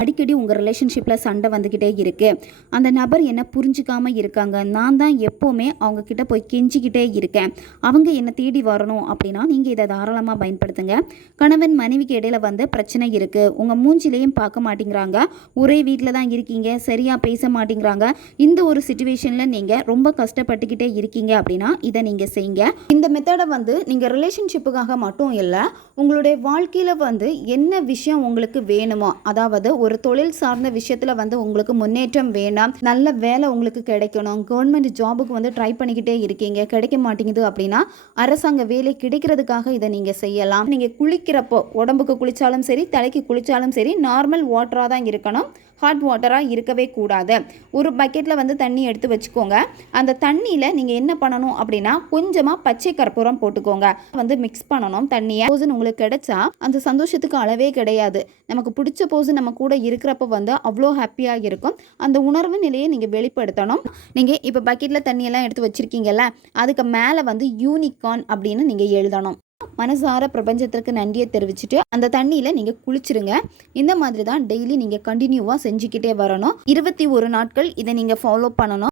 அடிக்கடி உங்கள் ரிலேஷன்ஷிப்பில் சண்டை வந்துக்கிட்டே இருக்குது, அந்த நபர் என்ன புரிஞ்சிக்காமல் இருக்காங்க, நான் தான் எப்போவுமே அவங்கக்கிட்ட போய் கெஞ்சிக்கிட்டே இருக்கேன், அவங்க என்னை தேடி வரணும் அப்படின்னா நீங்கள் இதை தாராளமாக பயன்படுத்துங்க. கணவன் மனைவிக்கு இடையில வந்து பிரச்சனை இருக்குது, உங்கள் மூஞ்சிலையும் பார்க்க மாட்டேங்கிறாங்க, ஒரே வீட்டில் தான் இருக்கீங்க, சரியாக பேச மாட்டேங்கிறாங்க, இந்த ஒரு சுச்சுவேஷனில் நீங்கள் ரொம்ப கஷ்டப்பட்டுக்கிட்டே இருக்கீங்க அப்படின்னா இதை நீங்கள் செய்யுங்க. இந்த மெத்தடை வந்து நீங்கள் ரிலேஷன்ஷிப்புக்காக மட்டும் இல்லை, உங்களுடைய வாழ்க்கையில் வந்து என்ன விஷயம் உங்களுக்கு வேணுமோ, அதாவது ஒரு தொழில் சார்ந்த விஷயத்தில் வந்து உங்களுக்கு முன்னேற்றம் வேணும், நல்ல வேலை உங்களுக்கு கிடைக்கணும், கவர்மெண்ட் ஜாபுக்கு வந்து ட்ரை பண்ணிக்கிட்டே இருக்கீங்க, கிடைக்க மாட்டேங்குது அப்படின்னா அரசாங்க வேலை கிடைக்கிறதுக்காக இதை நீங்கள் செய்யலாம். நீங்கள் குளிக்கிறப்போ உடம்புக்கு குளித்தாலும் சரி, தலைக்கு குளித்தாலும் சரி, நார்மல் வாட்டராக தான் இருக்கணும், ஹாட் வாட்டராக இருக்கவே கூடாது. ஒரு பக்கெட்டில் வந்து தண்ணி எடுத்து வச்சுக்கோங்க. அந்த தண்ணியில் நீங்கள் என்ன பண்ணணும் அப்படின்னா கொஞ்சமாக பச்சை கற்பூரம் போட்டுக்கோங்க, வந்து மிக்ஸ் பண்ணணும் தண்ணியை. போசன் உங்களுக்கு கிடைச்சா அந்த சந்தோஷத்துக்கு அளவே கிடையாது. நமக்கு பிடிச்ச போசன் நம்ம கூட இருக்கிறப்ப வந்து அவ்வளோ ஹாப்பியாக இருக்கும். அந்த உணர்வு நிலையை நீங்கள் வெளிப்படுத்தணும். நீங்கள் இப்போ பக்கெட்டில் தண்ணியெல்லாம் எடுத்து வச்சுருக்கீங்கல்ல, அதுக்கு மேலே வந்து யூனிகார்ன் அப்படின்னு நீங்கள் எழுதணும். மனசார பிரபஞ்சத்திற்கு நன்றியை தெரிவிச்சுட்டு அந்த தண்ணியில் நீங்கள் குளிச்சிருங்க. இந்த மாதிரி தான் டெய்லி நீங்கள் கண்டினியூவாக செஞ்சுக்கிட்டே வரணும். 21 நாட்கள் இதை நீங்கள் ஃபாலோ பண்ணணும்.